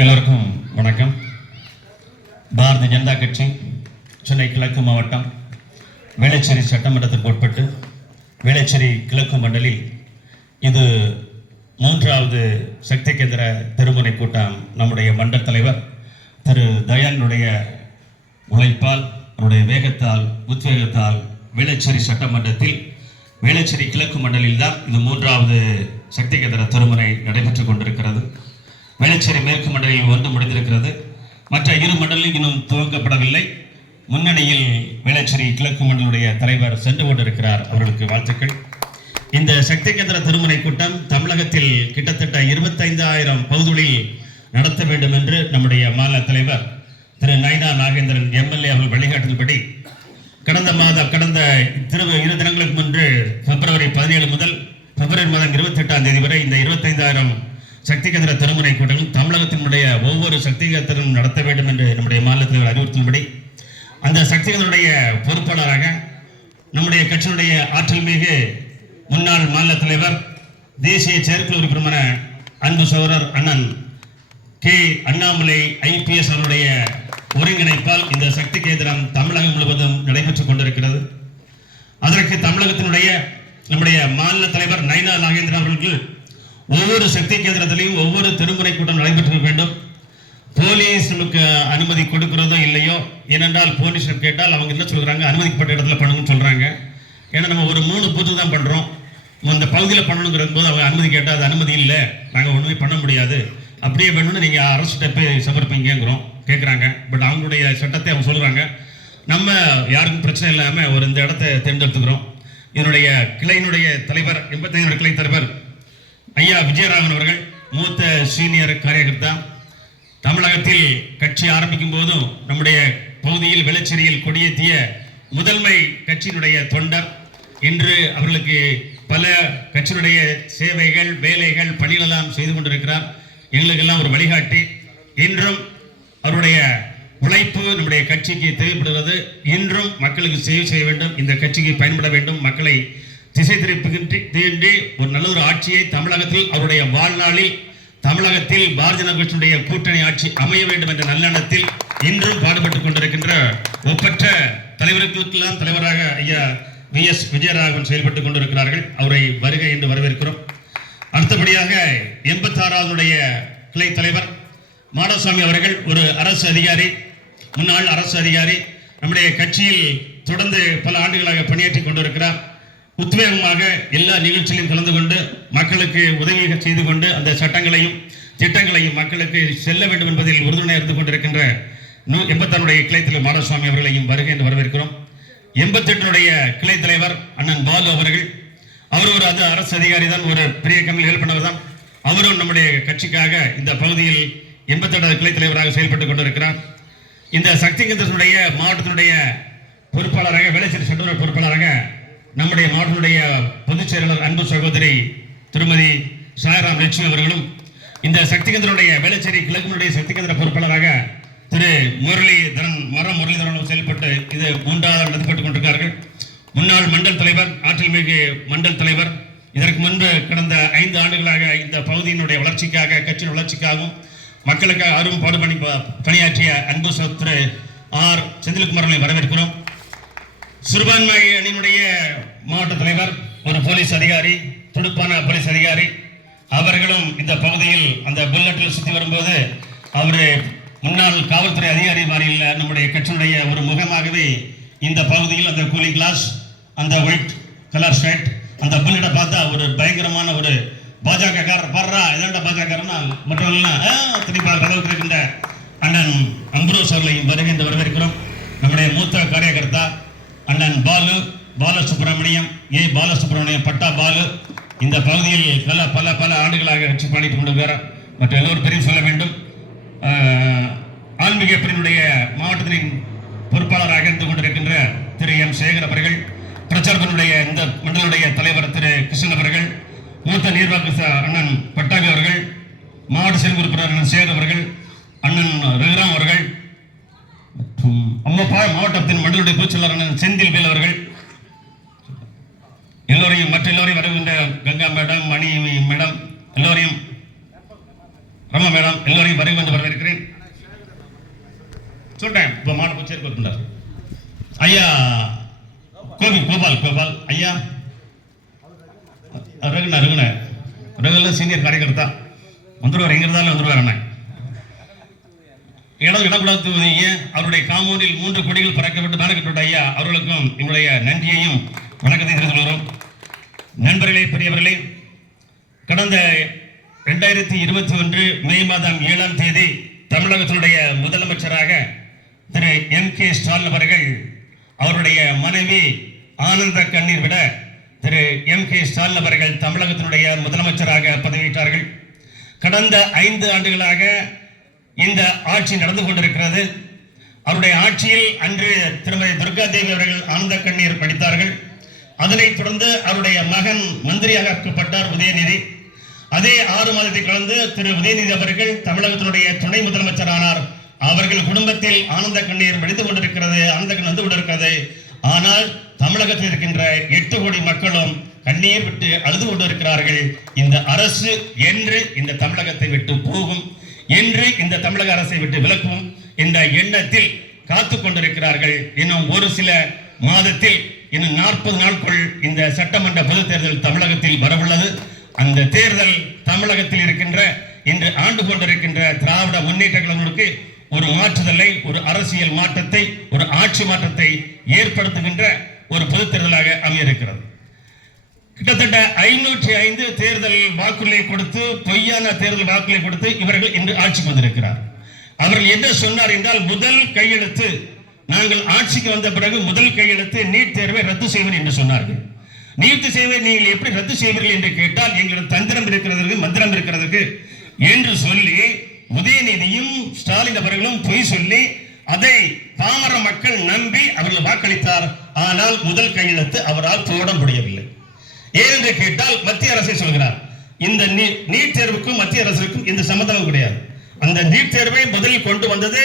எல்லோருக்கும் வணக்கம். பாரதிய ஜனதா கட்சி சென்னை கிழக்கு மாவட்டம் வேளச்சேரி சட்டமன்றத்திற்கு உட்பட்டு வேளச்சேரி கிழக்கு மண்டலில் இது 3வது சக்தி கேந்திர திருமுனை கூட்டம். நம்முடைய மண்டல் தலைவர் திரு தயாளனுடைய உழைப்பால், அவருடைய வேகத்தால், உத்வேகத்தால் வேளச்சேரி சட்டமன்றத்தில் வேளச்சேரி கிழக்கு மண்டலில் தான் இது 3வது சக்தி கேந்திர திருமுனை நடைபெற்றுக் கொண்டிருக்கிறது. வேளச்சேரி மேற்கு மண்டலில் ஒன்று முடிந்திருக்கிறது. மற்ற 2 மண்டலில் இன்னும் துவங்கப்படவில்லை. முன்னணியில் வேளச்சேரி கிழக்கு மண்டலுடைய தலைவர் சென்று கொண்டிருக்கிறார். அவர்களுக்கு வாழ்த்துக்கள். இந்த சக்தி கேந்திர திருமுனை கூட்டம் தமிழகத்தில் கிட்டத்தட்ட 25,000 பகுதிகளில் நடத்த வேண்டும் என்று நம்முடைய மாநில தலைவர் திரு நயினா நாகேந்திரன் எம்எல்ஏ அவர்கள் வழிகாட்டுதல்படி கடந்த 2 தினங்களுக்கு முன்பு பிப்ரவரி 17 முதல் பிப்ரவரி மாதம் 28ஆம் தேதி வரை இந்த 25,000 சக்தி கேந்திர திருமுனை கூட்டங்கள் தமிழகத்தினுடைய ஒவ்வொரு சக்தி கேந்திரம் நடத்த வேண்டும் என்று நம்முடைய மாநில தலைவர் அறிவுறுத்தின்படி அந்த சக்தி கேந்திரனுடைய பொறுப்பாளராக நம்முடைய கட்சியினுடைய ஆற்றல் மிகு முன்னாள் மாநில தலைவர், தேசிய செயற்குழு உறுப்பினரான அன்பு சகோதரர் அண்ணன் கே அண்ணாமலை IPS அவருடைய ஒருங்கிணைப்பால் இந்த சக்தி கேந்திரம் தமிழகம் முழுவதும் நடைபெற்றுக் கொண்டிருக்கிறது. அதற்கு தமிழகத்தினுடைய நம்முடைய மாநில தலைவர் நயினா நாகேந்திரன் அவர்கள் ஒவ்வொரு சக்தி கேந்திரத்திலையும் ஒவ்வொரு திருமுறை கூட்டம் நடைபெற்று வேண்டும். போலீஸ் நமக்கு அனுமதி கொடுக்கிறதோ இல்லையோ, ஏனென்றால் போலீஸ் கேட்டால் அவங்க என்ன சொல்கிறாங்க, அனுமதிக்கப்பட்ட இடத்துல பண்ணணும்னு சொல்கிறாங்க. ஏன்னா நம்ம ஒரு 3 பூத்து தான் பண்ணுறோம், அந்த பகுதியில் பண்ணணுங்கிற போது அவங்க அனுமதி கேட்டால் அது அனுமதி இல்லை, நாங்கள் ஒன்றுமே பண்ண முடியாது, அப்படியே வேணும்னு நீங்கள் அரசுகிட்ட போய் சமர்ப்பிங்கிறோம் கேட்குறாங்க. பட் அவங்களுடைய சட்டத்தை அவங்க சொல்கிறாங்க. நம்ம யாருக்கும் பிரச்சனை இல்லாமல் இந்த இடத்தை தேர்ந்தெடுத்துக்கிறோம். இதனுடைய கிளையினுடைய தலைவர் 85 கிளை தலைவர் ஐயா விஜயராகவன் அவர்கள் மூத்த சீனியர் காரியகர்த்தா. தமிழகத்தில் கட்சி ஆரம்பிக்கும் போதும் நம்முடைய பகுதியில் வேளச்சேரியில் கொடியேற்றிய முதன்மை கட்சியினுடைய தொண்டர். இன்று அவர்களுக்கு பல கட்சியினுடைய சேவைகள், வேலைகள், பணிகளெல்லாம் செய்து கொண்டிருக்கிறார். எங்களுக்கெல்லாம் ஒரு வழிகாட்டி. இன்றும் அவருடைய உழைப்பு நம்முடைய கட்சிக்கு தேவைப்படுகிறது. இன்றும் மக்களுக்கு சேவை செய்ய வேண்டும், இந்த கட்சிக்கு பயன்பட வேண்டும், மக்களை திசை திருப்பி ஒரு நல்ல ஒரு ஆட்சியை தமிழகத்தில் அவருடைய வாழ்நாளில் தமிழகத்தில் பாரதிய ஜனதா கட்சியுடைய கூட்டணி ஆட்சி அமைய வேண்டும் என்ற நல்லெண்ணத்தில் இன்றும் பாடுபட்டுக் கொண்டிருக்கின்ற ஒப்பற்ற தலைவர்களுக்கெல்லாம் தலைவராக ஐயா VS விஜயராகவன் செயல்பட்டுக் கொண்டிருக்கிறார்கள். அவரை வருகை என்று வரவேற்கிறோம். அடுத்தபடியாக 86வது கிளை தலைவர் மாடசாமி அவர்கள் ஒரு அரசு அதிகாரி, முன்னாள் அரசு அதிகாரி, நம்முடைய கட்சியில் தொடர்ந்து பல ஆண்டுகளாக பணியாற்றிக் கொண்டிருக்கிறார். உத்வேகமாக எல்லா நிகழ்ச்சியிலும் கலந்து கொண்டு மக்களுக்கு உதவி செய்து கொண்டு அந்த சட்டங்களையும் திட்டங்களையும் மக்களுக்கு செல்ல வேண்டும் என்பதில் உறுதுணையாக இருந்து கொண்டிருக்கின்ற 86 கிளை தலைவர் மாடசுவாமி அவர்களையும் வருகை என்று வரவேற்கிறோம். 88 கிளை தலைவர் அண்ணன் பாலு அவர்கள், அவர் ஒரு அரசு அதிகாரி தான், ஒரு பெரிய கம்பெனி ஹெல்ப் பண்ணவர் தான். அவரும் நம்முடைய கட்சிக்காக இந்த பகுதியில் 88 கிளை தலைவராக செயல்பட்டுக் கொண்டிருக்கிறார். இந்த சக்தி கேந்திரத்தினுடைய மாவட்டத்தினுடைய பொறுப்பாளராக, வேளச்சேரி சட்டமன்ற பொறுப்பாளராக நம்முடைய மாவட்டத்தினுடைய பொதுச் செயலாளர் அன்பு சகோதரி திருமதி சாயராம் லட்சுமி அவர்களும், இந்த சக்தி கேந்திரனுடைய வேளச்சேரி கிழக்கு சக்தி கேந்திர பொறுப்பாளராக திரு முரளிதரன் செயல்பட்டு இது 3வது நடத்தப்பட்டுக் கொண்டிருக்கிறார்கள். முன்னாள் மண்டல் தலைவர், ஆற்றல் மிகு மண்டல் தலைவர், இதற்கு முன்பு கடந்த 5 ஆண்டுகளாக இந்த பகுதியினுடைய வளர்ச்சிக்காக, கட்சியின் வளர்ச்சிக்காகவும் மக்களுக்காக அரும் பாடு பணியாற்றிய அன்பு திரு R செந்தில்குமார் அவர்களை வரவேற்கிறோம். சிறுபான்மை அணியினுடைய மாவட்ட தலைவர், ஒரு போலீஸ் அதிகாரி, துடுப்பான போலீஸ் அதிகாரி, அவர்களும் இந்த பகுதியில் அந்த புல்லட்டில் சுற்றி வரும்போது அவர் முன்னாள் காவல்துறை அதிகாரி மாதிரியில் நம்முடைய கட்சியினுடைய ஒரு முகமாகவே இந்த பகுதியில் அந்த கூலிங் கிளாஸ், அந்த ஒயிட் கலர் ஷர்ட், அந்த புல்லட்டை பார்த்தா ஒரு பயங்கரமான ஒரு பாஜகக்காரர் பாடுறா இதாண்ட பாஜகன்னா மற்றவர்கள்லாம் திருப்பி கதவுக்கு இருக்கின்ற அண்ணன் அம்புரோஸ் அவர்களையும் வருகின்ற வரவேற்கிறோம். நம்முடைய மூத்த காரியகர்த்தா அண்ணன் பாலசுப்ரமணியம் பாலசுப்ரமணியம் பட்டா பாலு இந்த பகுதியில் பல ஆண்டுகளாக கட்சி பண்ணிட்டுக் கொண்டிருக்கிறார். மற்ற எல்லோரும் பெரிய சொல்ல வேண்டும். ஆன்மீக பிரிவினுடைய மாவட்டத்தின் பொறுப்பாளராக இருந்து கொண்டிருக்கின்ற திரு M சேகர் அவர்கள், பிரச்சாரத்தினுடைய இந்த மண்டலுடைய தலைவர் திரு கிருஷ்ணன் அவர்கள், மூத்த நீர்வாக அண்ணன் பட்டாபி அவர்கள், மாவட்ட செயல் உறுப்பினர் அண்ணன் சேகர் அவர்கள், அண்ணன் ரகுராம் அவர்கள், அம்மப்பா மாவட்டத்தின் மண்டலுடைய பொதுச்செயலாளர் அண்ணன் செந்தில் வேல் அவர்கள், மற்ற எல்லோரையும் வருகின்ற கங்கா மேடம், மணி மேடம், எல்லோரையும் ரமா மேடம் எல்லோரையும் வருகை வந்து வரவேற்கிறேன். சொல்றேன். இப்போ மாடு சேர்க்கிறார் ஐயா கோபால் ஐயா ரகுல சீனியர் காரியகர்த்தா வந்துருவார். எங்க இருந்தாலும் வந்துருவார். அண்ணா இடகுலத்து அவருடைய காம்பவுண்டில் 3 கொடிகள் பறக்கப்பட்டு பேனக்கப்பட்ட ஐயா அவர்களுக்கும் எங்களுடைய நன்றியையும் வணக்கத்தை தெரிவித்துக் கொள்கிறோம். நண்பர்களே, பெரியவர்களே, கடந்த 2021 மே மாதம் 7ஆம் தேதி தமிழகத்தினுடைய முதலமைச்சராக திரு M.K. ஸ்டாலின் அவர்கள் அவருடைய மனைவி ஆனந்த கண்ணீர் விட திரு M.K. ஸ்டாலின் அவர்கள் தமிழகத்தினுடைய முதலமைச்சராக பதவியேற்றார்கள். கடந்த 5 ஆண்டுகளாக இந்த ஆட்சி நடந்து கொண்டிருக்கிறது. அவருடைய ஆட்சியில் அன்று திருமதி துர்கா தேவி அவர்கள் ஆனந்த கண்ணீர் படித்தார்கள். அதனைத் தொடர்ந்து அவருடைய மகன் மந்திரியாக ஆக்கப்பட்டார் உதயநிதி. அதே 6 மாதத்தை கலந்து திரு உதயநிதி அவர்கள் தமிழகத்தினுடைய துணை முதலமைச்சர் ஆனார். அவர்கள் குடும்பத்தில் ஆனந்த கண்ணீர் வடிந்து கொண்டிருக்கிறது, ஆனந்த கண்ணீர் வந்து கொண்டிருக்கிறது. ஆனால் தமிழகத்தில் இருக்கின்ற 8 கோடி மக்களும் கண்ணீர் விட்டு அழுது கொண்டிருக்கிறார்கள். இந்த அரசு என்று இந்த தமிழகத்தை விட்டு போகும், என்று இந்த தமிழக அரசை விட்டு விலக்கும் என்ற எண்ணத்தில் காத்து கொண்டிருக்கிறார்கள். இன்னும் ஒரு சில மாதத்தில் இன்னும் 40 நாட்கள் இந்த சட்டமன்ற பொதுத் தேர்தல் தமிழகத்தில் வரவுள்ளது. அந்த தேர்தல் தமிழகத்தில் இருக்கின்ற இன்று ஆண்டு கொண்டிருக்கின்ற திராவிட முன்னேற்ற கழகங்களுக்கு ஒரு மாற்றுதலை, ஒரு அரசியல் மாற்றத்தை, ஒரு ஆட்சி மாற்றத்தை ஏற்படுத்துகின்ற ஒரு பொதுத் தேர்தலாக அமையிருக்கிறது. கிட்டத்தட்ட 505 தேர்தல் வாக்குறுதியை கொடுத்து, பொய்யான தேர்தல் வாக்குறுதியை கொடுத்து இவர்கள் இன்று ஆட்சிக்கு வந்திருக்கிறார். அவர்கள் என்ன சொன்னார் என்றால், முதல் கையெழுத்து, நாங்கள் ஆட்சிக்கு வந்த பிறகு முதல் கையெழுத்து நீட் தேர்வை ரத்து செய்வது என்று சொன்னார்கள். நீட் தேர்வை நீங்கள் எப்படி ரத்து செய்வீர்கள் என்று கேட்டால், எங்களுக்கு தந்திரம் இருக்கிறதற்கு, மந்திரம் இருக்கிறதற்கு என்று சொல்லி உதயநிதியும் ஸ்டாலின் அவர்களும் பொய் சொல்லி அதை பாமர மக்கள் நம்பி அவர்கள் வாக்களித்தார். ஆனால் முதல் கையெழுத்து அவரால் போட முடியவில்லை. ஏனென்று கேட்டால், மத்திய அரசை சொல்கிறார், இந்த நீட் தேர்வுக்கும் மத்திய அரசுக்கும் இந்த சம்பந்தம் கிடையாது. அந்த நீட் தேர்வை முதலில் கொண்டு வந்தது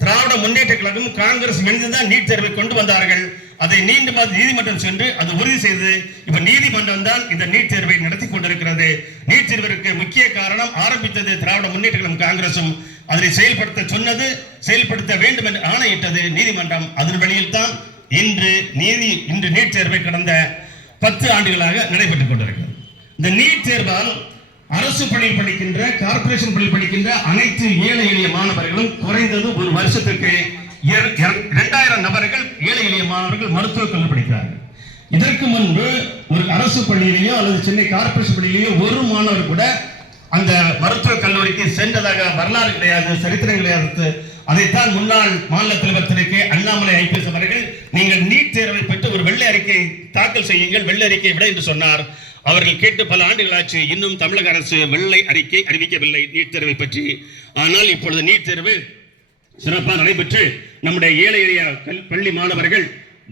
திராவிட முன்னேற்ற கழகம், காங்கிரஸ் இணைந்துதான் நீட் தேர்வை கொண்டு வந்தார்கள். அதை நீதிமன்றம் சென்று அது உறுதி செய்தது. இப்ப நீதிமன்றம் தான் இந்த நீட் தேர்வை நடத்தி கொண்டிருக்கிறது. நீட் தேர்விற்கு முக்கிய காரணம் ஆரம்பித்தது திராவிட முன்னேற்ற கழகம், காங்கிரசும் அதனை செயல்படுத்த சொன்னது, செயல்படுத்த வேண்டும் என்று ஆணையிட்டது நீதிமன்றம். அதன் வழியில் தான் இன்று நீட் தேர்வை கடந்த 10 ஆண்டுகளாக நடைபெற்றுக் கொண்டிருக்கிறது. இந்த நீட் தேர்வால் அரசு பள்ளியில் படிக்கின்ற, கார்பரேஷன் பள்ளியில் படிக்கின்ற அனைத்து ஏழை எளிய மாணவர்களும் குறைந்தது ஒரு வருஷத்துக்கு 2000 நபர்கள் ஏழை எளிய மாணவர்கள் மருத்துவக் கல்வி படிக்கிறார்கள். இதற்கு முன்பு ஒரு அரசு பள்ளியிலேயோ அல்லது சென்னை கார்பரேஷன் பள்ளியிலேயோ ஒரு மாணவர் கூட அந்த மருத்துவக் கல்லூரிக்கு சென்றதாக வரலாறு கிடையாது, சரித்திரம் கிடையாது. அதைத்தான் முன்னாள் மாநில தலைவர் திரு கே. அண்ணாமலை IPS அவர்கள், நீங்கள் நீட் தேர்வை பெற்று ஒரு வெள்ளை அறிக்கை தாக்கல் செய்யுங்கள், வெள்ளை அறிக்கை விட என்று சொன்னார். அவர்கள் கேட்டு பல ஆண்டுகள் ஆச்சு, இன்னும் தமிழக அரசு வெள்ளை அறிக்கை அறிவிக்கவில்லை நீட் தேர்வை பற்றி. ஆனால் இப்பொழுது நீட் தேர்வு சிறப்பாக நடைபெற்று நம்முடைய ஏழை எளிய பள்ளி மாணவர்கள்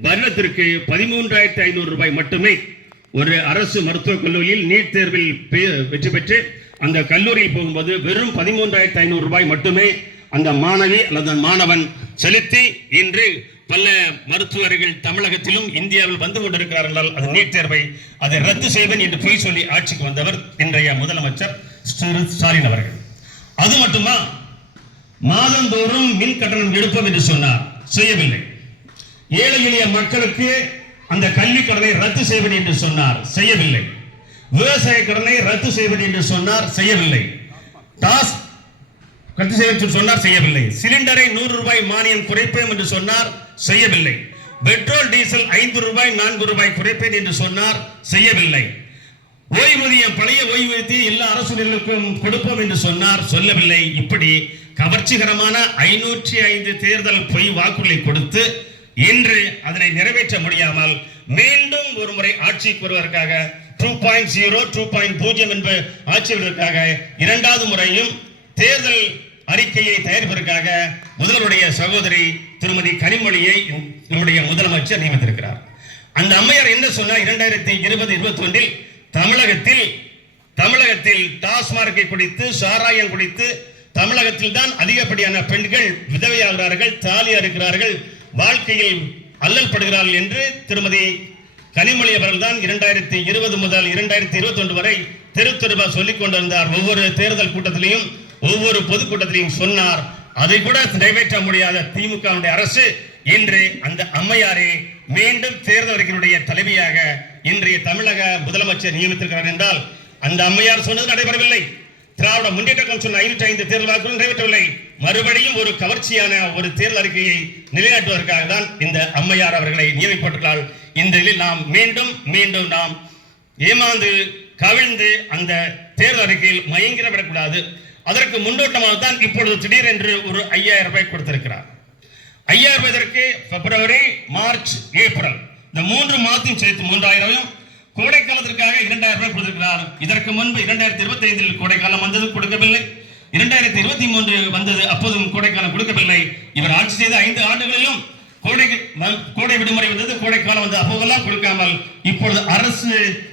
வருடத்திற்கு 13,500 ரூபாய் மட்டுமே ஒரு அரசு மருத்துவக் கல்லூரியில் நீட் தேர்வில் வெற்றி பெற்று அந்த கல்லூரியில் போகும்போது வெறும் 13,500 ரூபாய் மட்டுமே அந்த மாணவி அல்லது மாணவன் செலுத்தி இன்று பல மருத்துவர்கள் தமிழகத்திலும் இந்தியாவில் வந்து கொண்டிருக்கிறார்கள். அது நீட் தேர்வை அதை ரத்து செய்வேன் என்று பொய் சொல்லி ஆட்சிக்கு வந்தவர் இன்றைய முதலமைச்சர் ஸ்டாலின் அவர்கள். அது மட்டுமா, மாதந்தோறும் மின் கட்டணம் எடுப்போம் என்று சொன்னார், செய்யவில்லை. ஏழை எளிய மக்களுக்கு அந்த கல்வி கடனை ரத்து செய்வது என்று சொன்னார், செய்யவில்லை. விவசாய கடனை ரத்து செய்வது என்று சொன்னார், செய்யவில்லை. டாஸ் ரத்து செய்வது சொன்னார், செய்யவில்லை. சிலிண்டரை 100 ரூபாய் மானியம் குறைப்பேன் என்று சொன்னார், செய்யவில்லை. பெட்ரோல் டீசல் 5 ரூபாய் 4 ரூபாய் குறைப்பேன் என்று சொன்னார், செய்யவில்லை. ஓய்வூதியம், பழைய ஓய்வூதியத்தை எல்லா அரசுகளுக்கும் கொடுப்போம் என்று சொன்னார், சொல்லவில்லை. இப்படி கவர்ச்சிகரமான 505 தேர்தல் பொய் வாக்குறுதியை கொடுத்து இன்று அதனை நிறைவேற்ற முடியாமல் மீண்டும் ஒரு முறை ஆட்சிக்கு வருவதற்காக 2.0 2.0 என்பது ஆட்சி வருவதற்காக இரண்டாவது முறையும் தேர்தல் அறிக்கையை தயாரிப்பதற்காக முதல்வருடைய சகோதரி திருமதி கனிமொழியை நம்முடைய முதலமைச்சர் நியமித்திருக்கிறார். அந்த அம்மையார் என்ன சொன்னார், 2020-21 தமிழகத்தில் டாஸ்மார்க்கை குடித்து, சாராயம் குடித்து தமிழகத்தில் தான் அதிகப்படியான பெண்கள் விதவையாகிறார்கள், தாலியா இருக்கிறார்கள், வாழ்க்கையில் அல்லல் படுகிறார்கள் என்று திருமதி கனிமொழி அவர்கள் தான் 2020 முதல் 2021 வரை தெருவா சொல்லிக் கொண்டிருந்தார். ஒவ்வொரு தேர்தல் கூட்டத்திலையும் ஒவ்வொரு பொதுக்கூட்டத்திலையும் சொன்னார். அதை கூட நிறைவேற்ற முடியாத திமுக அரசு இன்று அந்த அம்மையாரை மீண்டும் தேர்தல் அறிக்கையினுடைய தலைவியாக இன்றைய தமிழக முதலமைச்சர் நியமித்திருக்கிறார் என்றால் அந்த அம்மையார் சொன்னது நடைபெறவில்லை. திராவிட முன்னேற்ற கழகம் சொன்ன 505 தேர்தல் வாக்குறுதிகள் நிறைவேற்றவில்லை. மறுபடியும் ஒரு கவர்ச்சியான ஒரு தேர்தல் அறிக்கையை நிலைநாட்டுவதற்காக தான் இந்த அம்மையார் அவர்களை நியமிக்கப்பட்டுள்ளார். இந்த நிலையில் நாம் மீண்டும் நாம் ஏமாந்து கவிழ்ந்து அந்த தேர்தல் அறிக்கையில் மயங்கிட விடக்கூடாது. அதற்கு முன்னோட்டமாக தான் இப்பொழுது திடீரென்று ஒரு 5000 ரூபாய் கொடுத்திருக்கிறார். 5000 ரூபாய்க்கு பிப்ரவரி, மார்ச், ஏப்ரல் இந்த 3 மாதத்தையும் சேர்த்து 3000 கோடை காலத்திற்காக 2000 ரூபாய் கொடுத்திருக்கிறார். இதற்கு முன்பு 2025 கோடைக்காலம் வந்தது, கொடுக்கவில்லை. 2023 வந்தது, அப்போதும் கோடைக்காலம் கொடுக்கவில்லை. இவர் ஆட்சி செய்த 5 ஆண்டுகளிலும் கோடை விடுமுறை வந்தது, கோடைக்காலம் வந்தது, அப்போதெல்லாம் கொடுக்காமல் இப்பொழுது அரசு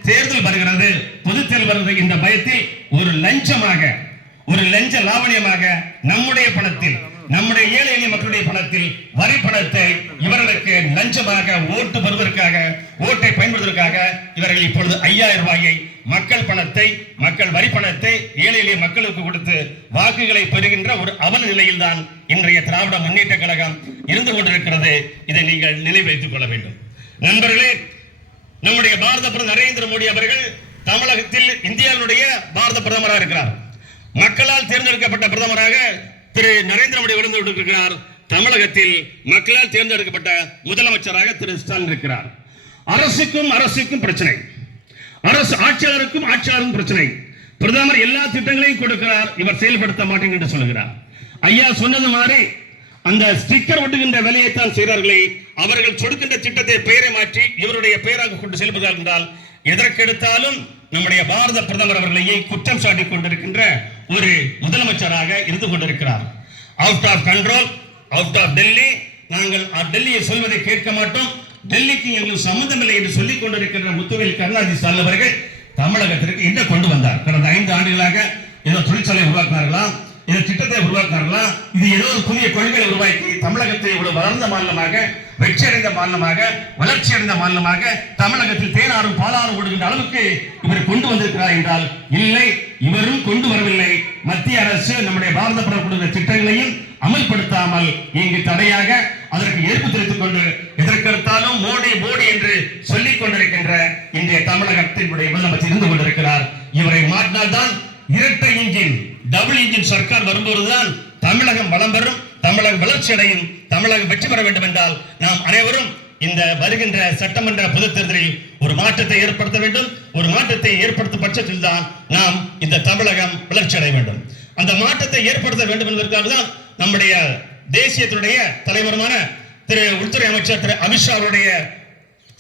தேர்தல் வருகிறது, பொது தேர்தல் வருகிறது என்ற பயத்தில் ஒரு லஞ்ச லாவணியமாக நம்முடைய பணத்தில், நம்முடைய ஏழை எளிய மக்களுடைய பணத்தில், வரி பணத்தை இவர்களுக்கு லஞ்சமாக ஓட்டு பெறுவதற்காக, ஓட்டை பயன்படுத்துவதற்காக இவர்கள் இப்பொழுது 5000 ரூபாயை மக்கள் பணத்தை, மக்கள் வரி பணத்தை ஏழை எளிய மக்களுக்கு கொடுத்து வாக்குகளை பெறுகின்ற ஒரு அவல நிலையில் தான் இன்றைய திராவிட முன்னேற்ற கழகம் இருந்து கொண்டிருக்கிறது. இதை நீங்கள் நினைவு வைத்துக் கொள்ள வேண்டும். நண்பர்களே, நம்முடைய பாரத பிரதமர் நரேந்திர மோடி அவர்கள் தமிழகத்தில் இந்தியாவுடைய பாரத பிரதமராக இருக்கிறார். மக்களால் தேர்ந்தெடுக்கப்பட்ட பிரதமராக திரு நரேந்திர மோடி இருந்து கொண்டிருக்கிறார். தமிழகத்தில் மக்களால் தேர்ந்தெடுக்கப்பட்ட முதலமைச்சராக திரு ஸ்டாலின் இருக்கிறார். அரசுக்கும் பிரச்சனை, அரசு ஆட்சியாளருக்கும் பிரச்சனை. பிரதமர் எல்லா திட்டங்களையும் கொடுக்கிறார், இவர் செயல்படுத்த மாட்டேன் என்று சொல்லுகிறார். ஐயா சொன்னது மாதிரி அந்த ஸ்டிக்கர் ஒட்டுகின்ற வேலையைத்தான் செய்கிறார்களே, அவர்கள் கொடுக்கின்ற திட்டத்தை பெயரை மாற்றி இவருடைய பெயராக கொண்டு செயல்படுகிறார் என்றால் எதற்கெடுத்தாலும் நம்முடைய பாரத பிரதமர் அவர்களையே குற்றம் சாட்டிக் கொண்டிருக்கின்ற ஒரு முதலமைச்சராக இருந்து கொண்டிருக்கிறார். Out of control, out of Delhi, நாங்கள் டெல்லியை சொல்வதை கேட்க மாட்டோம், டெல்லிக்கு எங்களுக்கு சம்பந்தமில்லை என்று சொல்லிக் கொண்டிருக்கின்ற முத்துவேல் கருணாநிதி ஸ்டாலின் அவர்கள் தமிழகத்திற்கு என்ன கொண்டு வந்தார்? கடந்த 5 ஆண்டுகளாக ஏதோ தொழிற்சாலை உருவாக்கினார்களா, இந்த திட்டத்தை உருவாக்கினார்களா, இது ஏதோ ஒரு புதிய கொள்கையை உருவாக்கி தமிழகத்தை ஒரு வளர்ந்த மாநிலமாக, வெற்றியடைந்த மாநிலமாக, வளர்ச்சி அடைந்த மாநிலமாக, தமிழகத்தில் தேனாரும் பாலாரும் ஓடுகின்ற அளவுக்கு இவர் கொண்டு வந்திருக்கிறார் என்றால் இல்லை, இவரும் கொண்டு வரவில்லை. மத்திய அரசு நம்முடைய பாரத பிரதமர் திட்டங்களையும் அமல்படுத்தாமல் இங்கு தடையாக அதற்கு எதிர்ப்பு தெரிவித்துக் கொண்டு எதற்கெடுத்தாலும் மோடி மோடி என்று சொல்லிக் கொண்டிருக்கின்ற இன்றைய தமிழகத்தினுடைய முதலமைச்சர் இருந்து கொண்டிருக்கிறார். இவரை மாற்றினால்தான் இரட்டை இன்ஜின், டபுள் இன்ஜின் சர்க்கார் வரும்போதுதான் தமிழகம் வளம் பெறும், தமிழகம் வளர்ச்சி அடையும், தமிழகம் வெற்றி பெற வேண்டும் என்றால் நாம் அனைவரும் இந்த வருகின்ற சட்டமன்ற பொதுத் தேர்தலில் ஒரு மாற்றத்தை ஏற்படுத்த வேண்டும். ஒரு மாற்றத்தை ஏற்படுத்தும் பட்சத்தில் தான் நாம் இந்த தமிழகம் வளர்ச்சி அடைய வேண்டும். அந்த மாற்றத்தை ஏற்படுத்த வேண்டும் என்பதற்காக தான் நம்முடைய தேசியத்துடைய தலைவருமான திரு உள்துறை அமைச்சர் திரு அமித்ஷா அவருடைய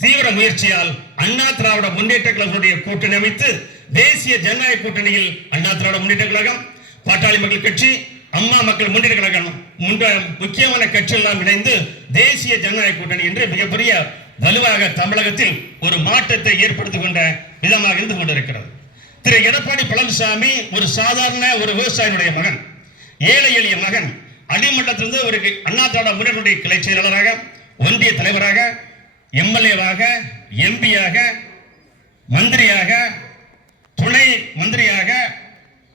தீவிர முயற்சியால் அண்ணா திராவிட முன்னேற்ற கழகத்துடைய கூட்டணி அமைத்து தேசிய ஜனநாயக கூட்டணியில் அண்ணா திராவிட முன்னேற்ற கழகம், பாட்டாளி மக்கள் கட்சி, அம்மா மக்கள் முன்னேற்ற கழகம் முக்கியமான கட்சிகள் எல்லாம் இணைந்து தேசிய ஜனநாயக கூட்டணி என்று மிகப்பெரிய வலுவாக தமிழகத்தில் ஒரு மாற்றத்தை ஏற்படுத்திக் கொண்ட விதமாக இருந்து கொண்டிருக்கிறது. திரு எடப்பாடி பழனிசாமி ஒரு சாதாரண ஒரு விவசாயினுடைய மகன், ஏழை எளிய மகன். அடிமட்டத்திலிருந்து ஒரு அண்ணா திராவிட முன்னேற்ற கிளை செயலாளராக, ஒன்றிய தலைவராக, எம்எல்ஏவாக, எம்பியாக, மந்திரியாக, துணை மந்திரியாக,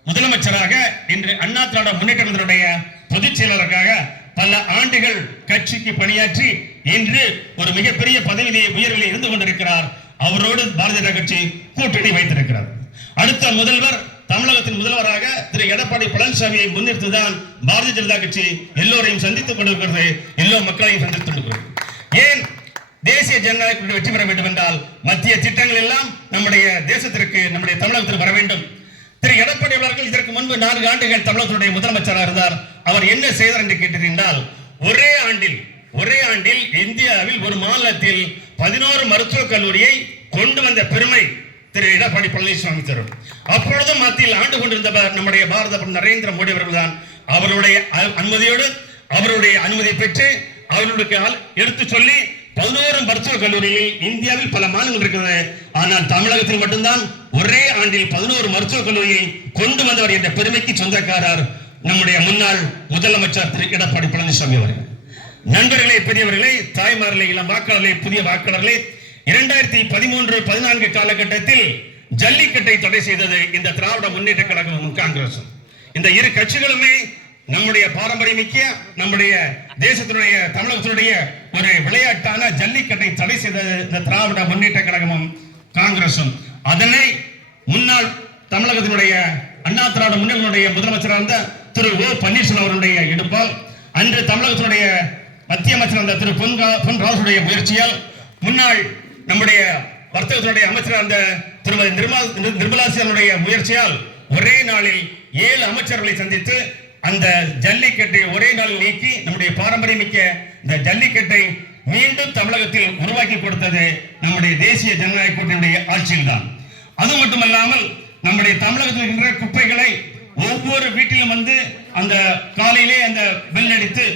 முதலமைச்சராக, இன்று அண்ணா திராவிட முன்னேற்றத்தினுடைய பொதுச் செயலாளருக்காக பல ஆண்டுகள் கட்சிக்கு பணியாற்றி இன்று ஒரு மிகப்பெரிய பதவியிலே உயர்வில் இருந்து கொண்டிருக்கிறார். அவரோடு பாரதிய ஜனதா கட்சி கூட்டணி வைத்திருக்கிறார். அடுத்த முதல்வர், தமிழகத்தின் முதல்வராக திரு எடப்பாடி பழனிசாமியை முன்னிறுத்துதான் பாரதிய ஜனதா கட்சி எல்லோரையும் சந்தித்துக் கொண்டிருக்கிறது, எல்லோ மக்களையும் சந்தித்துக் கொண்டிருக்கிறது. ஏன் தேசிய ஜனநாயக வெற்றி பெற வேண்டும் என்றால் மத்திய திட்டங்கள் எல்லாம் நம்முடைய தேசத்திற்கு, நம்முடைய தமிழகத்திற்கு வர வேண்டும். திரு எடப்பாடி அவர்கள் இதற்கு முன்பு 4 ஆண்டுகள் தமிழகத்தினுடைய முதலமைச்சராக இருந்தார். அவர் என்ன செய்தார் என்று கேட்டிருந்தால், ஒரே ஆண்டில் இந்தியாவில் ஒரு மாநிலத்தில் 11 மருத்துவக் கல்லூரியை கொண்டு வந்த பெருமை திரு எடப்பாடி பழனிசாமி தரும். அப்பொழுதும் மத்தியில் ஆண்டு கொண்டிருந்தவர் நம்முடைய பாரத பிரதமர் நரேந்திர மோடி அவர்கள் தான். அவருடைய அனுமதியோடு, அவருடைய அனுமதி பெற்று, அவர்களுக்கு எடுத்து சொல்லி 11 மருத்துவக் கல்லூரியில் இந்தியாவில் பல மாநிலங்கள் இருக்கிறது. ஆனால் தமிழகத்தில் மட்டும்தான் ஒரே ஆண்டில் 11 மருத்துவக் கல்லூரியை கொண்டு வந்தவர் என்ற பெருமைக்கு சொந்தக்காரர் நம்முடைய முன்னாள் முதலமைச்சர் திரு எடப்பாடி பழனிசாமி அவர்கள். நண்பர்களே, பெரியவர்களே, தாய்மார்களே, இளம் வாக்காளர்களே, புதிய வாக்காளர்களே, 2013-14 காலகட்டத்தில் ஜல்லிக்கட்டை தடை செய்தது இந்த திராவிட முன்னேற்ற கழகம் காங்கிரஸ். இந்த இரு கட்சிகளுமே நம்முடைய பாரம்பரியமிக்க நம்முடைய தேசத்தினுடைய தமிழகத்தினுடைய ஒரு விளையாட்டான ஜல்லிக்கட்டை தடை செய்த இந்த திராவிட முன்னேற்ற கழகமும் காங்கிரசும் அதனை முன்னாள் தமிழகத்தினுடைய அண்ணா திராவிட முன்னேற்றத்தினுடைய முதலமைச்சராக இருந்த திரு ஓ பன்னீர்செல்வம் அவருடைய எடுப்பால் அன்று தமிழகத்தினுடைய மத்திய அமைச்சர் இருந்த திரு பொன் ராஜுடைய முயற்சியால் முன்னாள் நம்முடைய வர்த்தகத்தினுடைய அமைச்சராக இருந்த திருமதி நிர்மலா சீதாராமனுடைய முயற்சியால் ஒரே நாளில் 7 அமைச்சர்களை சந்தித்து அந்த ஜல்லிக்கட்டை ஒரே நாள் நீக்கி நம்முடைய பாரம்பரியமிக்க இந்த ஜல்லிக்கட்டை மீண்டும் தமிழகத்தில் உருவாக்கி கொடுத்தது நம்முடைய தேசிய ஜனநாயக கூட்டணியுடைய ஆட்சியில் தான். அது மட்டுமல்லாமல் நம்முடைய தமிழகத்தில் இருக்கின்ற குப்பைகளை ஒவ்வொரு வீட்டிலும் வந்து அந்த காலையிலே அந்த பெல் அடித்து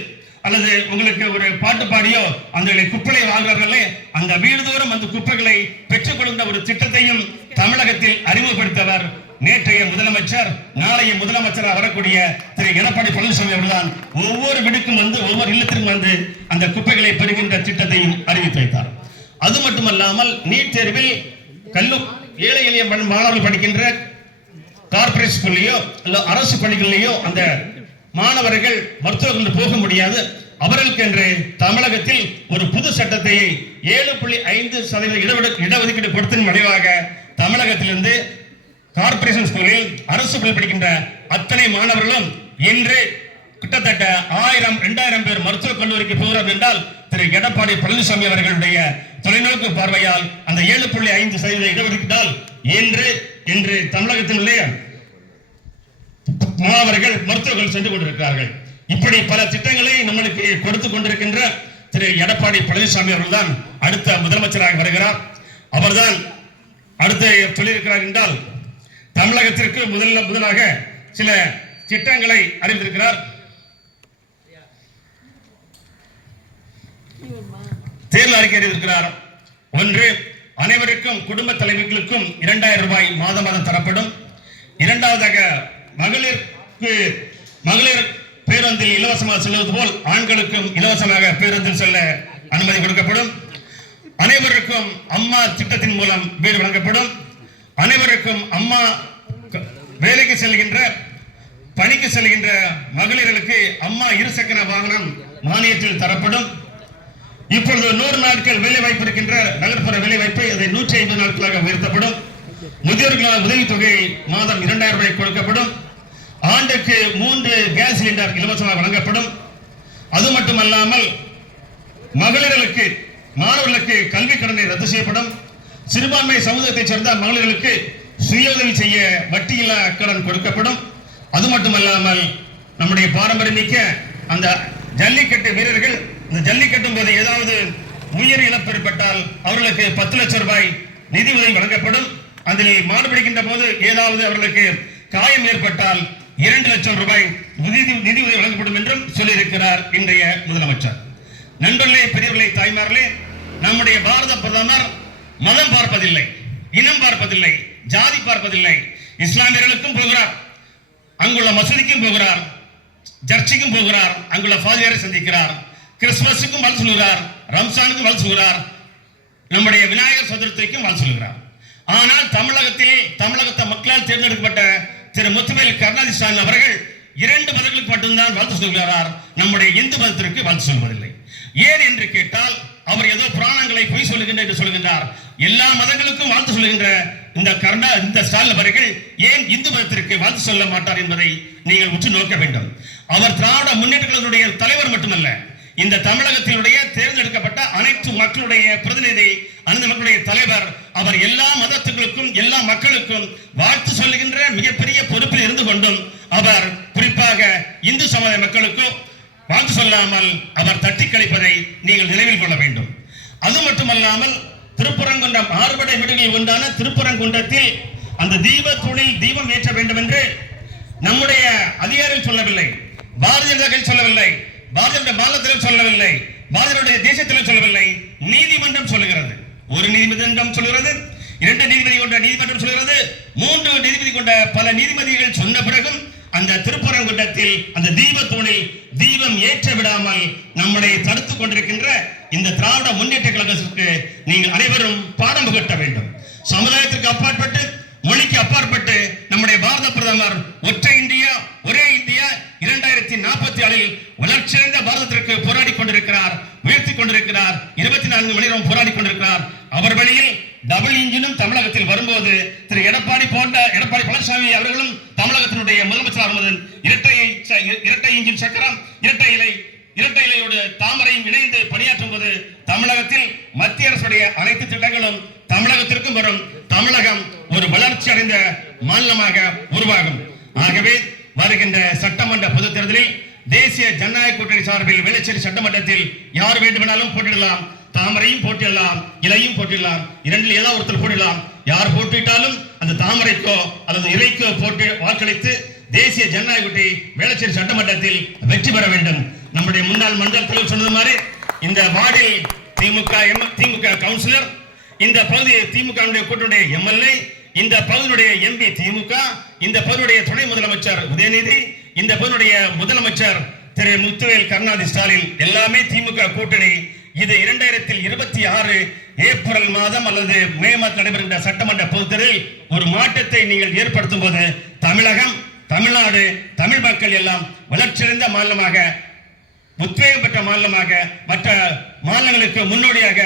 அல்லது உங்களுக்கு ஒரு பாட்டு பாடியோ அந்த குப்பைகளை வாங்குறார்களே அந்த வீடுதோறும் அந்த குப்பைகளை பெற்றுக் கொடுத்த ஒரு திட்டத்தையும் தமிழகத்தில் அறிமுகப்படுத்தவர் நேற்றைய முதலமைச்சர், நாளைய முதலமைச்சராக வரக்கூடிய திரு எடப்பாடி பழனிசாமி அவர்கள்தான். ஒவ்வொரு வீடுக்கும் வந்து ஒவ்வொரு இல்லத்திற்கும் வந்து அந்த குப்பைகளை பெறுகின்ற திட்டத்தையும் அறிவித்து வைத்தார். அது மட்டுமல்லாமல் நீட் தேர்வில் ஏழை எளிய மாணவர்கள் படிக்கின்ற கார்பரேட் ஸ்கூல்லையோ இல்ல அரசு பள்ளிகளிலேயோ அந்த மாணவர்கள் மருத்துவர்கள் போக முடியாது. அவர்களுக்கு என்று தமிழகத்தில் ஒரு புது சட்டத்தை 7.5% இடஒதுக்கீடு கொடுத்ததன் விளைவாக தமிழகத்திலிருந்து கார்பரேஷன் ஸ்கூலில் அரசு பள்ளி படிக்கின்ற அத்தனை மாணவர்களும் இன்று கிட்டத்தட்ட 1000-2000 பேர் மருத்துவக் கல்லூரிக்கு போகிறார் என்றால் திரு எடப்பாடி பழனிசாமி அவர்களுடைய தொலைநோக்கு பார்வையால் அந்த 7.5% இடஒதுக்கீட்டால் இன்று தமிழகத்தினுடைய மாணவர்கள் மருத்துவர்கள் சென்று கொண்டிருக்கிறார்கள். இப்படி பல திட்டங்களை நம்மளுக்கு கொடுத்துக் கொண்டிருக்கின்ற திரு எடப்பாடி பழனிசாமி அவர்கள் தான் அடுத்த முதலமைச்சராக வருகிறார். அவர்தான் அடுத்த சொல்லியிருக்கிறார் என்றால் தமிழகத்திற்கு முதலாக சில திட்டங்களை அறிவித்திருக்கிறார். தேர்தல் அறிக்கை அறிவித்திருக்கிறார். ஒன்று, அனைவருக்கும் குடும்ப தலைவர்களுக்கும் 2000 ரூபாய் மாதம் தரப்படும். இரண்டாவதாக மகளிர் பேருந்தில் இலவசமாக செல்வது போல் ஆண்களுக்கும் இலவசமாக பேருந்தில் செல்ல அனுமதி கொடுக்கப்படும். அனைவருக்கும் அம்மா திட்டத்தின் மூலம் வீடு வழங்கப்படும். அனைவருக்கும் அம்மா வேலைக்கு செல்கின்ற பணிக்கு செல்கின்ற மகளிர்களுக்கு அம்மா இருசக்கர வாகனம் மானியத்தில் தரப்படும். இப்பொழுது 100 நாட்கள் வேலை வாய்ப்பு இருக்கின்ற நகர்ப்புற வேலை வாய்ப்பை அதை 150 நாட்களாக உயர்த்தப்படும். முதியோர்களால் உதவித்தொகை மாதம் 2000 ரூபாய் கொடுக்கப்படும். ஆண்டுக்கு 3 கேஸ் சிலிண்டர் இலவசமாக வழங்கப்படும். அது மட்டுமல்லாமல் மகளிர்களுக்கு மாணவர்களுக்கு கல்வி கடனை ரத்து செய்யப்படும். சிறுபான்மை சமூகத்தைச் சேர்ந்த மகளிர்களுக்கு சுய உதவி செய்ய வட்டியில்லா கடன் கொடுக்கப்படும். அது மட்டுமல்லாமல் நம்முடைய பாரம்பரியமிக்க அந்த ஜல்லிக்கட்டு வீரர்கள் இந்த ஜல்லிக்கட்டும் போது ஏதாவது உயிர் இழப்பு ஏற்பட்டால் அவர்களுக்கு 10 லட்சம் ரூபாய் நிதி உதவி வழங்கப்படும். அதில் மாடு பிடிக்கின்ற போது ஏதாவது அவர்களுக்கு காயம் ஏற்பட்டால் 2 லட்சம் ரூபாய் நிதி உதவி வழங்கப்படும் என்றும் சொல்லியிருக்கிறார் இன்றைய முதலமைச்சர். நண்பர்களே, பெரியவர்களே, தாய்மார்களே, நம்முடைய பாரத பிரதமர் மதம் பார்ப்பதில்லை, இனம் பார்ப்பதில்லை, ஜாதி பார்ப்பதில்லை. இஸ்லாமியர்களுக்கும் போகிறார், அங்குள்ள மசூதிக்கும் போகிறார், சர்ச்சுக்கும் போகிறார், அங்குள்ள ஃபாதியாரை சந்திக்கிறார், கிறிஸ்துமஸுக்கும் வாழ்த்து சொல்கிறார், ரம்சானுக்கும் வாழ்த்து சொல்கிறார், நம்முடைய விநாயகர் சதுர்த்திக்கும் வாழ்த்து சொல்கிறார். ஆனால் தமிழகத்தை மக்களால் தேர்ந்தெடுக்கப்பட்ட திரு முத்துவேல் கருணாநிதி அவர்கள் 2 மதங்களுக்கு மட்டும்தான் வாழ்த்து சொல்கிறார், நம்முடைய இந்து மதத்திற்கு வாழ்த்து சொல்வதில்லை. ஏன் என்று கேட்டால் அவர் ஏதோ புராணங்களை பொய் சொல்லுகின்ற என்று சொல்கின்றார். எல்லா மதங்களுக்கும் வாழ்த்து சொல்லுகின்ற இந்த ஸ்டாலின் அவர்கள் ஏன் இந்து மதத்திற்கு வாழ்த்து சொல்ல மாட்டார் என்பதை நீங்கள் உற்று நோக்க வேண்டும். அவர் திராவிட முன்னேற்ற கழகத்துடைய தலைவர் மட்டுமல்ல, இந்த தமிழகத்தினுடைய தேர்ந்தெடுக்கப்பட்ட அனைத்து மக்களுடைய பிரதிநிதி, அந்த மக்களுடைய தலைவர். அவர் எல்லா மதத்துகளுக்கும் எல்லா மக்களுக்கும் வாழ்த்து சொல்லுகின்ற மிகப்பெரிய பொறுப்பில் இருந்து கொண்டும் அவர் குறிப்பாக இந்து சமுதாய மக்களுக்கும் வாழ்த்து சொல்லாமல் அவர் தட்டி கழிப்பதை நீங்கள் நினைவில் கொள்ள வேண்டும். அது மட்டுமல்லாமல் திருப்பரங்குன்றம் ஆறுபடை வீடுகளில் ஒன்றான திருப்பரங்குன்றத்தில் அந்த தீபத்தூணில் தீபம் ஏற்ற வேண்டும் என்று நம்முடைய அதிகாரிகள் சொல்லவில்லை, பாரதிய ஜனதா சொல்லவில்லை, பாரதிய மாநிலத்திலும் சொல்லவில்லை, பாரதிய தேசத்திலும் சொல்லவில்லை, நீதிமன்றம் சொல்லுகிறது. ஒரு நீதிமன்றம் சொல்லுகிறது, 2 நீதிபதி கொண்ட நீதிமன்றம் சொல்லுகிறது, 3 நீதிபதி கொண்ட பல நீதிபதிகள் சொன்ன பிறகும் அந்த திருப்பரங்குன்றத்தில் அந்த தீபத்தூணில் தீபம் ஏற்ற விடாமல் நம்முடைய தடுத்துக் கொண்டிருக்கின்ற இந்த திராவிட முன்னேற்ற கழகத்திற்கு நீங்கள் அனைவரும் பாடம் புகட்ட வேண்டும். சமுதாயத்திற்கு அப்பாற்பட்டு, மொழிக்கு அப்பாற்பட்டு நம்முடைய பாரத பிரதமர் ஒற்றை இந்தியா ஒரே 1947 வளர்ச்சியடைந்த பாரதத்திற்கு போராடி கொண்டிருக்கிறார், உயர்த்தி கொண்டிருக்கிறார், 24 மணி நேரம் போராடி கொண்டிருக்கிறார். அவர் வழியில் டபுள் இன்ஜினும் தமிழகத்தில் வரும்போது திரு எடப்பாடி பழனிசாமி அவர்களும் தமிழகத்தினுடைய முதலமைச்சர் முதல் இரட்டை இன்ஜின் சக்கரம், இரட்டை இலையோடு தாமரையும் இணைந்து பணியாற்றும் போது தமிழகத்தில் மத்திய அரசுடைய அனைத்து திட்டங்களும் தமிழகத்திற்கும் வரும். தமிழகம் ஒரு வளர்ச்சி அடைந்த மாநிலமாக உருவாகும். ஆகவே வருகின்ற சட்டமன்ற பொதுத் தேர்தலில் தேசிய ஜனநாயக கூட்டணி சார்பில் வேளச்சேரி சட்டமன்றத்தில் யார் வேண்டுமானாலும் போட்டியிடலாம். தாமரையும் போட்டியிடலாம், இலையும் போட்டியிடலாம், இரண்டில் ஏதாவது ஒருத்தர் போட்டிடலாம். யார் போட்டியிட்டாலும் அந்த தாமரைக்கோ அல்லது இலைக்கோ போட்டி வாக்களித்து தேசிய ஜனநாயக கூட்டணி வேளச்சேரி சட்டமன்றத்தில் வெற்றி பெற வேண்டும். நம்முடைய முன்னாள் மண்டல தலைவர் சொன்னது மாதிரி இந்த வார்டில் திமுக கவுன்சிலர், இந்த பகுதி திமுக கூட்டணியுடைய எம்எல்ஏ, இந்த பகுதியுடைய எம்பி திமுக, இந்த பகுதியுடைய துணை முதலமைச்சர் உதயநிதி, இந்த பகுதியுடைய முதலமைச்சர் திரு முத்துவேல் கருணாநிதி ஸ்டாலின் எல்லாமே திமுக கூட்டணி. இது 2026 ஏப்ரல் மாதம் அல்லது மே மாதம் நடைபெறுகின்ற சட்டமன்ற பொதுத்தேர்தலில் ஒரு மாற்றத்தை நீங்கள் ஏற்படுத்தும் போது தமிழகம், தமிழ்நாடு, தமிழ் மக்கள் எல்லாம் வளர்ச்சியடைந்த மாநிலமாக, உத்வேகம் பெற்ற மாநிலமாக, மற்ற மாநிலங்களுக்கு முன்னோடியாக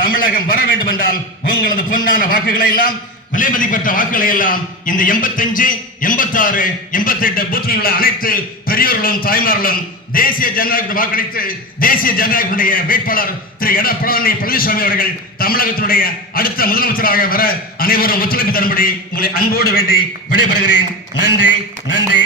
தமிழகம் வர வேண்டும் என்றால் உங்களது பொன்னான வாக்குகளை எல்லாம், விலை மதிப்பற்ற வாக்குகளை எல்லாம் இந்த 85, 86, 88 பூத்தில் உள்ள அனைத்து பெரியோர்களும் தாய்மார்களும் தேசிய ஜனநாயக வாக்களித்து தேசிய ஜனநாயக வேட்பாளர் திரு எடப்பாடி பழனிசாமி அவர்கள் தமிழகத்தினுடைய அடுத்த முதலமைச்சராக வர அனைவரும் ஒத்துழைப்பு தரும்படி உங்களை அன்போடு வேண்டி விடைபெறுகிறேன். நன்றி.